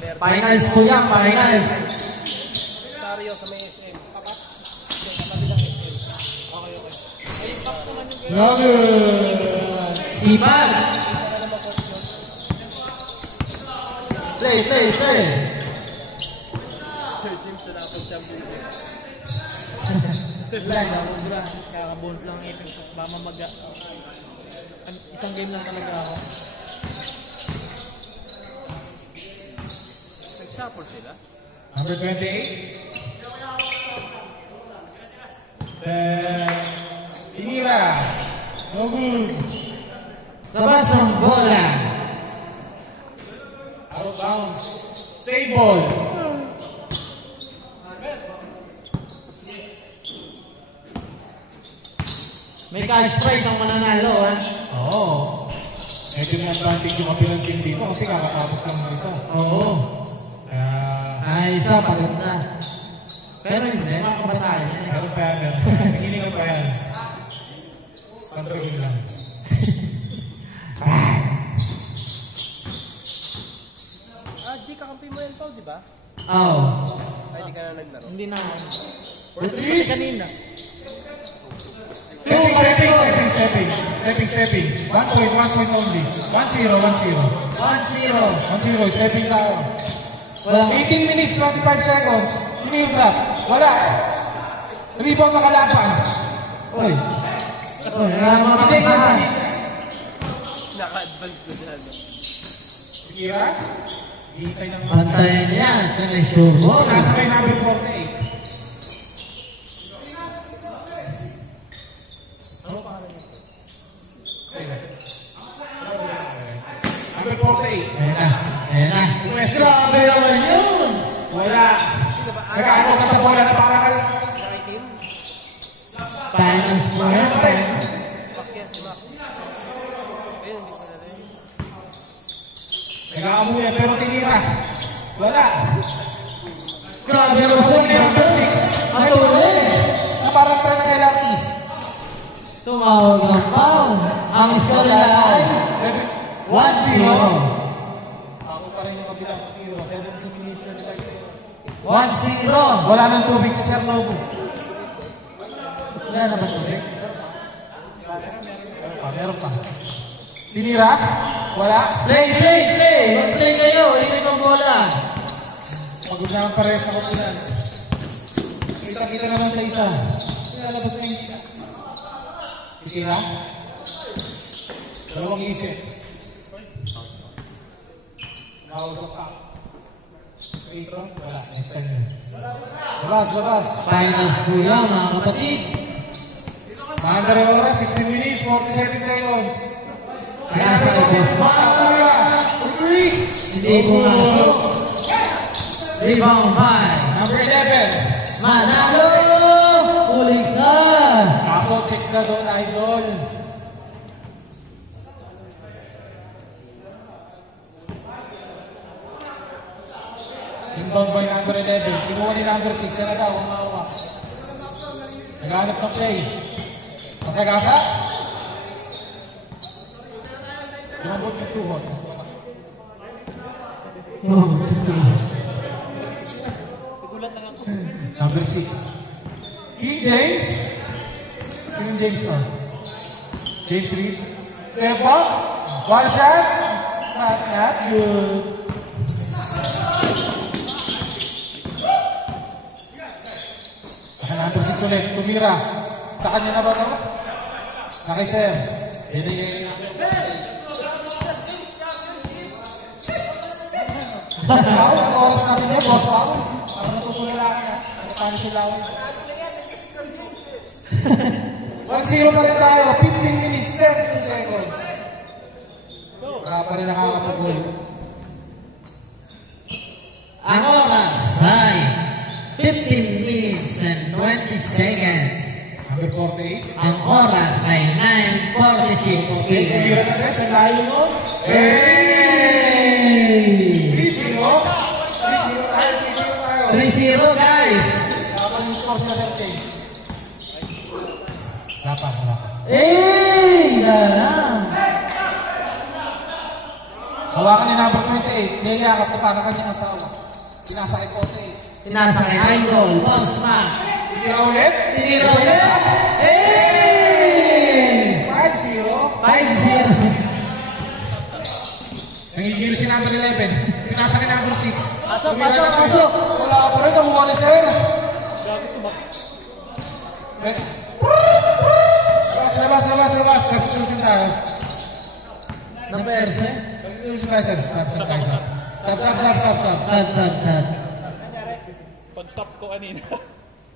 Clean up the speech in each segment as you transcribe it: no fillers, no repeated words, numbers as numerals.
Finals po yan, finals. Sario sa may SM. Grabe! Sipag! Play! Sir James na dapat championship. Kaka-bones lang ipin ko. Ba mamaga. Isang game lang talaga ako. Nag-shuffle sila? Number 28. Inira. No good. Labas ng bola. Out of bounds. Save ball. May cash prize ang mananalo, ha? Oo. Ito yung advantage yung kapilang team dito kasi kakatapos lang ng isa. Oo. Kaya... Isa, pagod na. Pero hindi, mga kabataan yan. Meron pa yan, meron. Hiningal pa yan. Control lang. Di kakampi mo yan, Pao, di ba? Oo. Ay, di ka na naglaro. Hindi na ako. Pati Kanina. Stepping. 1 point only. 1-0. 1-0, stepping tayo. 18 minutes, 25 seconds. Yun yung block. Wala. Rebound na kalaban. Uy, nakakamapit na. Naka-advance na dyan. Kira? Hintay ng... Pantayan yan. Ito na sumo. Nasa kay number 48. Number 48. Ayan na. Grabe naman yun. Wala. Nag-ano ka sa bola na parang... Finals po yan. Bakyan si Mac. Ayun, hindi ko na rin. Nag-aamuya pero tinira. Wala. Grabe naman po yung number 6. Ano ulit? Na parang press kay Lucky. Tumawag ng pound. Ang score ay 1-0. Ako pa rin yung kabilang sa 0. 17 minutes na nila. 1-0. Wala nang tubig sa Sir Lobo. Wala na ba ito? Meron pa. Tinira? Wala? Play! Mag-play kayo. Ikot ang bola. Pagod na ang pares na kapunan. Kita naman sa isa. Sinalabas na yung kita. Titira? Dalawang isip. Nakausap ka. Intro? Wala. Next time yun. Labas. Finals po yan, mga kapatid. Maandar yung oras, 16 minutes, 47 seconds. Kaya sa ibos pa. Hindi po nga ito. Rebound 5. Number 11. Manalo! Ulit na! Kaso, check na doon, idol. Inbound by number 11. Kinuha ni number 6. Yan na daw, umawa. Naghanap ng play. Masagasa? Lumabot yung tuhod. Number 6. King James. Sino James na? James Reed. Step up. One shot. Not good. Number 6 ulit. Tumira. Sa kanya na ba ito? Nakisir. Boss Pao, ang oras natin niya, Boss Pao. Ako natutulong lang na. Ano sila ako? 1-0 pa rin tayo. 15 minutes, 17 seconds. Wala pa rin nakakapagul. Ang oras ay 15 minutes and 20 seconds. Number 48. Ang oras ay 9:46 p.m. Tumira na guys, ang layo mo. Hey! 3-0. 3-0 guys! Dapat yung score sila sa team. Dapat. Hey! Dalang! Hawakan ni number 28. Niyayakap na para kanyang asawa. Sinasakit 48. Sinasakay idol. Bosman. Tinira ulit. Tinira ulit. Hey! 5-0. 5-0. Nangigil si number 11. Pinasa ni number 6. Pasok, pasok, pasok. Wala pa rin. Namuha ni sir. Gabi sumak. Labas. Substitution tayo. Number 7. Substitution tayo, sir. Stop. Sab. Pag-stop ko kanina.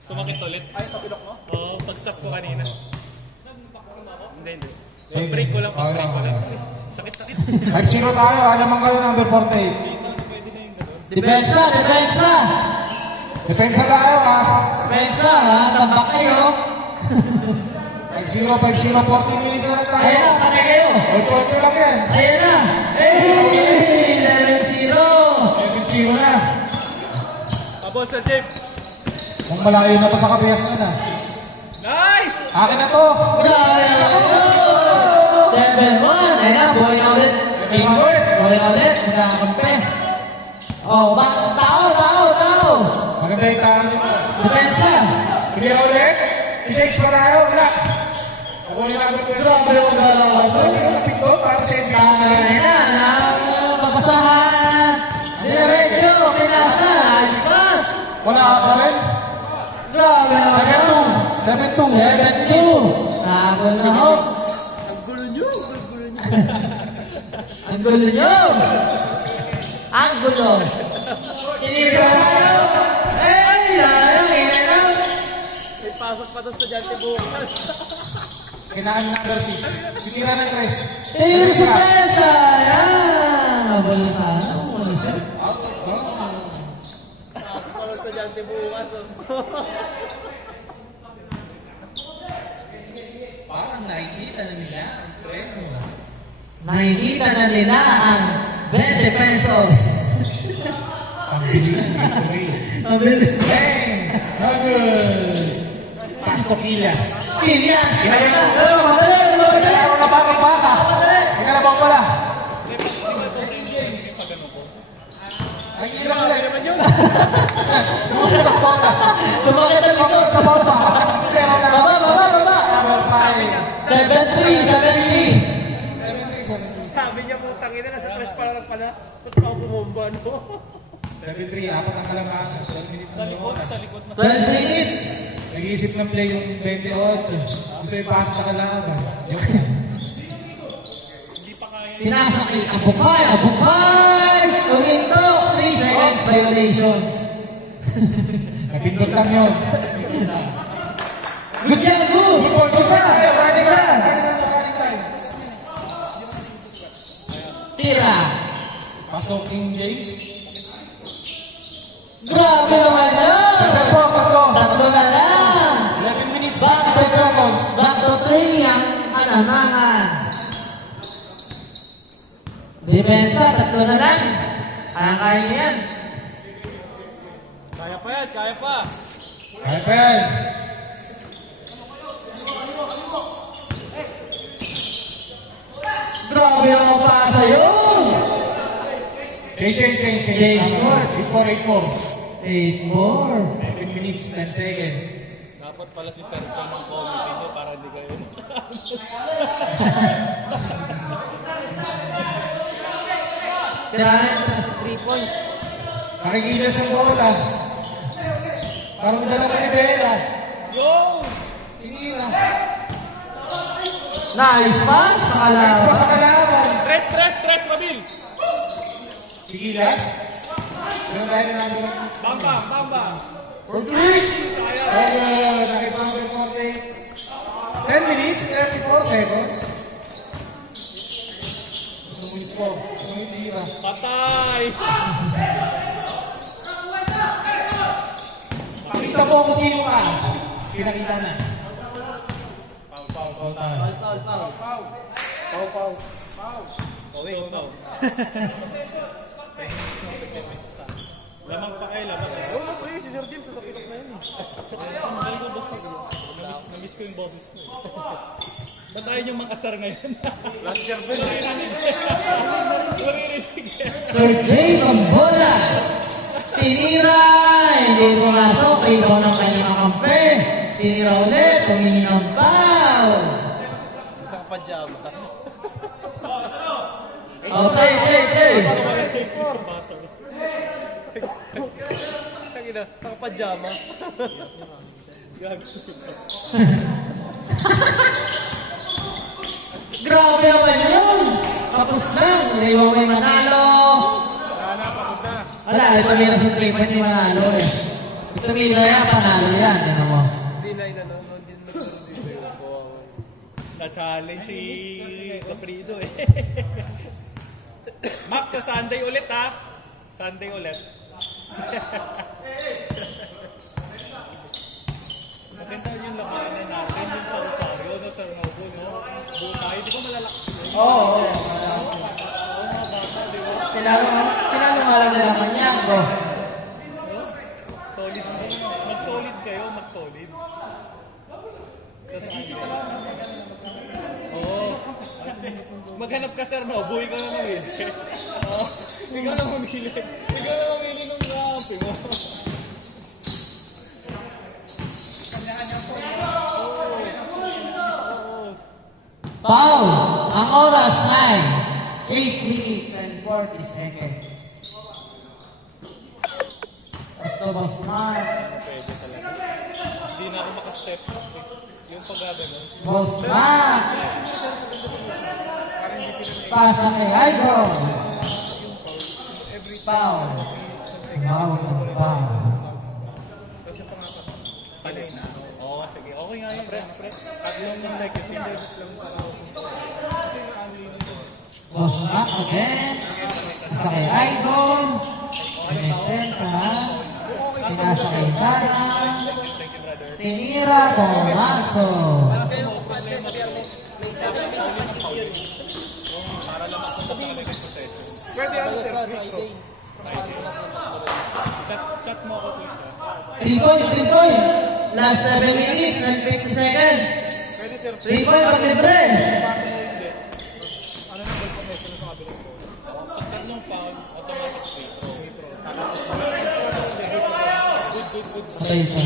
Sumakit ulit. Ay, papilok mo? Oo, pag-stop ko kanina. Hindi. Pag-break ko lang. Sakit. 5-0 tayo. Alaman kayo number 48. Depensa. Depensa tayo, ha. Depensa, ha? Tambak kayo. 5-0, 14 minutes na tayo. Ayan na, patay kayo. 8-8 lang yan. Ayan na. Hey! 11-0. 7-0 na. Tapos na, Jim. Kung malayo na pa sa kabihas na. Nice! Akin na to. Grabe na kayo. 7-1. Ayan na, buhay na ulit. Buhay na ulit. Nakakampi. Oh, tao. Maganda yung tahan nyo. Depensa. Hindi na ulit. I-change pa tayo. Wala. Ako yung number 20. Grabe yung dalawa. Sabi ko sa pito para sa NBA. Ayan na, papasahan. Diretso, pinasa. Nice pass. Wala ka rin. Grabe na kayo. 7-2. Nagol na ho. Ang gulo. Tinira tayo. Ay, ayaw. May pasok pa doon sa Jante bukas. Kailangan number 6. Tinira ng 3. Tinira si Tessa. Ayan. Nabalo sana. Pasok pa doon sa Jante bukas. Parang nakikita na nila ang premyo. Nakikita na nila ang 20 pesos. Pambilis dito rin. Ang bilis. Bang! Nagul! Pasto Kilas. Kilian. Kailangan na bakit baka? Ikalabaw pala. Ang hirap sila naman yun. Sa bola. Sumakit na dito. Sa bola. Baba. 7-3. Sabi niya po, tangina na sa trash pala pala. Ba't ako bumomba, no? 7-3, apat ang kalamangan. 12 minutes na yun. 12 minutes. Nag-iisip ng play yung 28. Gusto yung pass sa kalaban. Tinasaki. Abukay. Tuminto. 3 seconds violations. Napindot lang yun. Good job, good. Good ka. Tira. Pastor King James. Grabe naman yan. Patro. Tatlo na lang. 11 minutes. Back to 3 ang kalamangan. Depensa, tatlo na lang. Kaya niya yan. Kaya pa yan, kaya pa. Kaya pa yan. Grabe naman pa sa'yo. Change. 8-4. 8-4. 11 minutes, 10 seconds. Dapat pala si Sir Paul ng committee niyo para hindi kayo. Kailangan sa 3 point. Nakikilas ang bola. Parang dala pa ni Bella. Yo! Tinira. Nice pass sa kalaban. Sa kalaban. Stress, Rabil! Tigilas. Pero dahil na namin. Bamba! For 3. Nakipang 10 minutes, 34 seconds. Sumulis ko. Sumitira. Patay! Pakita po kung sino ka. Pinakita na. Foul tayo. Foul. Lamang pa kayo. Oo, pre, si Sir James, nakapilok na yun eh. Namiss ko yung boses ko eh. Ba't tayo yung makasar ngayon? Last year ba yun? Sir Jay Cambola. Tinira. Hindi pumasok. Rebound ng kanyang kakampi. Tinira ulit. Tumingin ng foul. Nakapajama. Okay, okay. Kagina, nakapajama. Grabe naman yun. Tapos lang. Hindi mo may manalo. Wala, tumira sa 3 point ni manalo eh. Tumira yan, panalo yan. Yan mo. Hindi na inanonood din Na-challenge si Caprido eh. Max, sa Sunday ulit ha. Sunday ulit. Maganda yung labanan natin, yung sa Rosario, no, sa Robo, no? Buo tayo, di ba malalakas yun? Oo. Mga bata, di ba? Tinalo nga lang nila kanyang ko. Solid din. Mag-solid kayo, mag-solid. Oo. Maghanap ka sir, no? Buhay ka na mamili. Oo. Ikaw na mamili. Ikaw na mamili ng rampi mo. Foul! Ang oras ay 8 minutes and 40 seconds. Ito ba smart? Pwede talaga. Hindi na ako makastep. Yung pag-gano. Boss Max! Pasa kay Aigo. Foul. Foul. Foul. Panay na. Oo, sige. Okay nga yun, pre. Tatlong consecutive. Boss Max again. Pasa kay Aigo. Pinasa kay Tana. Tinira Pomaso. Pwede ako, sir. Chat mo ako, please. 3 point. Last 7 minutes and 50 seconds. Pwede, sir. 3 point pag-libre. Ano na ba yung sa kabila ko? Pag tatlong foul, automatic free throw. Good. Okay pa.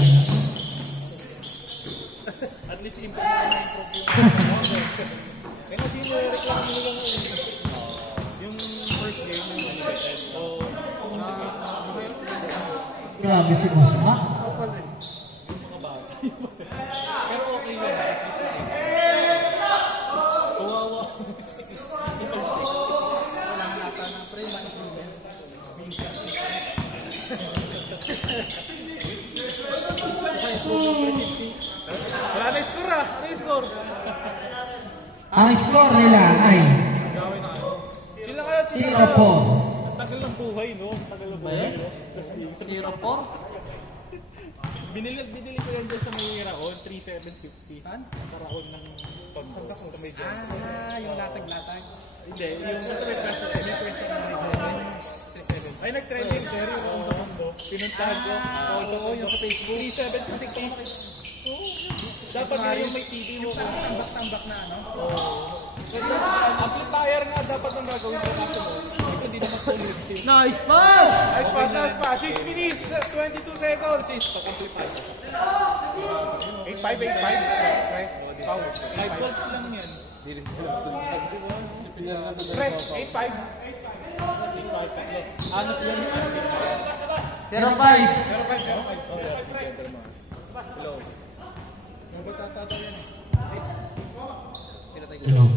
At least improve yung kaya kasi reklamo nila yung first game yung united. So, Grabe si Boss Max. yung mga bata. Pero okay yun. Kawawa. Walang nata ng pre, wala na yung score ah. Ano yung score? Ang score nila ay Sila kaya 0-4. Ang tagal ng buhay, no? Ang tagal ng buhay, no? 0-4? Binili ko yan dyan sa may Raon, 3,750. Saan? Sa Raon ng Tonson. Sa may dyan. Yung latag-latag. Hindi, yung basta may pwesto. May pwesto ng 3,750. Ay, nag-trending, sir, yung ako sa mundo. Pinuntahan ko. Oo, yung sa Facebook. 3,750. Dapat nga yung may TV mo. Tambak-tambak na, ano? Oo. Amplifier nga dapat ang gagawin ko kaso mo. Ito di naman solid. Nice pass! Nice pass. 6 minutes, 22 seconds. Ito, amplifier. 8-5. Right? Power. 5 volts lang yan. Di rin sila sultan. Pre, 8-5. 8-5. Anos yan. 0-5. Hello. Magtatataw yan eh. Hello.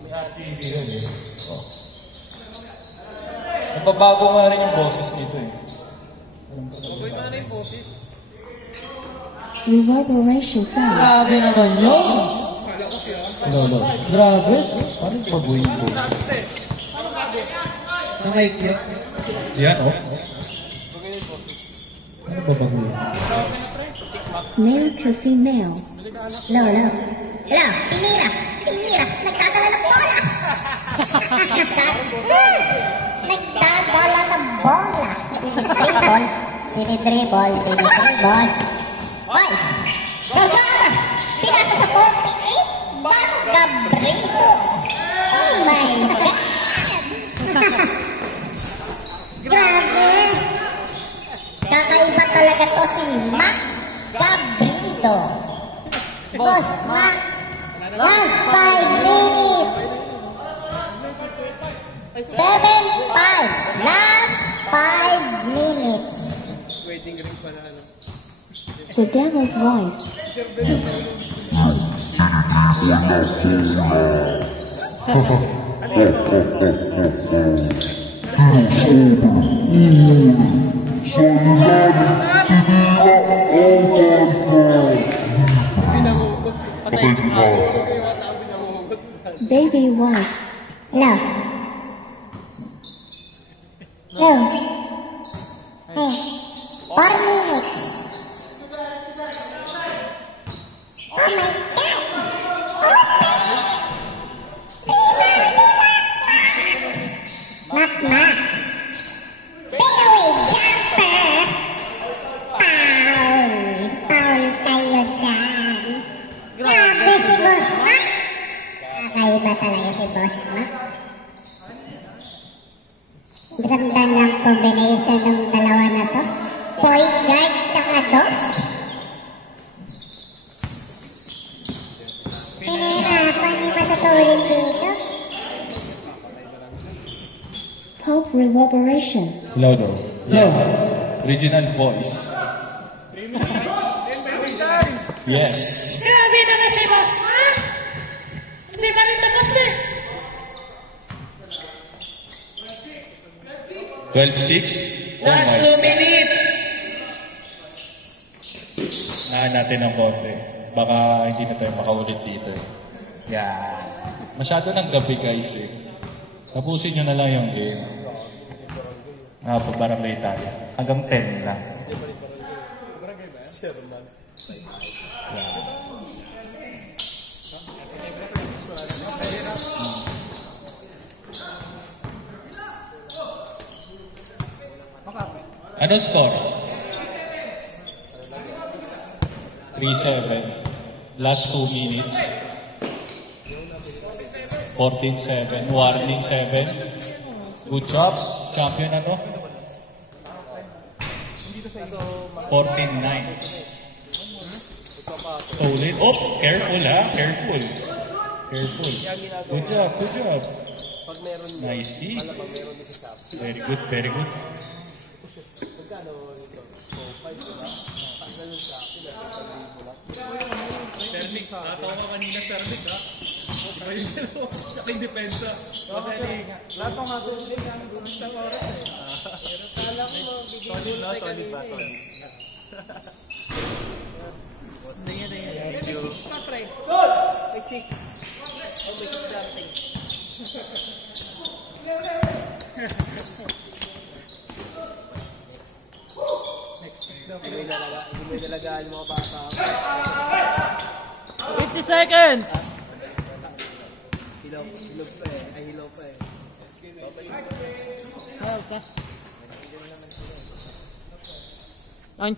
May RGB yun eh. Oh. Napabago nga rin yung boses dito eh. Bagoy na yung boses. Reverberation sound. Grabe naman yun. Ano? Grabe. Paano yung baguhin ko? Sa may kit. Yan oh. Ano ba baguhin? Male to female. Lolo. Hello, tinira. Nagdadala ng bola. Nagdadala ng bola. Dinidribble. Hoy! Rosario! Pinasa sa 48. Bago Grabe. Kakaiba talaga to si Mac Gabrito. Boss Mac. Last 5 minutes. 7-5. Last 5 minutes. Waiting ring pala ano. The Devil's Voice. Baby Voice. Hello. Hello. Hey. 4 minutes. Oh my God! Knock, knock. Pinoy jumper! Foul! Foul tayo dyan. Grabe si Boss Mac. Kakaiba talaga si Boss Mac. Ganda ng combination ng dalawa na to. Point guard tsaka dos. Pinahirapan ni matutulin dito. Pulp reverberation. Lodo. Original voice. Yes. Grabe na kasi Boss Mac. Hindi pa rin tapos eh. 12-6. Last 2 minutes. Naan natin ng konti. Baka hindi na tayo makaulit dito. Yeah. Masyado ng gabi guys eh. Tapusin nyo na lang yung game. Pagbarangay tayo. Hanggang 10 lang. Yeah. Ano score? 3-7. Last 2 minutes. 14-7. Warning 7. Good job. Champion ano? 14-9. Solid. Oh, careful ha. Careful. Careful. Good job. Good job. Pag meron yun, Nice D. pag meron din sa shop. Very good. Very good. Magkano ito? So, 5 diba? Pag ganun sa akin, mo lang. Servic, natawa ka kanina servic ha. Iba yung dalawa. Tsaka yung depensa. Kasi lahat ng muscle din ang gumis ng oras eh. Pero kala ko solid na, solid ba? Solid. Thank you. May chicks. Oh, may chicks something. Hindi mo ilalagaan yung mga bata. 50 seconds. Hilaw pa eh. Ay, hilaw pa eh. Ang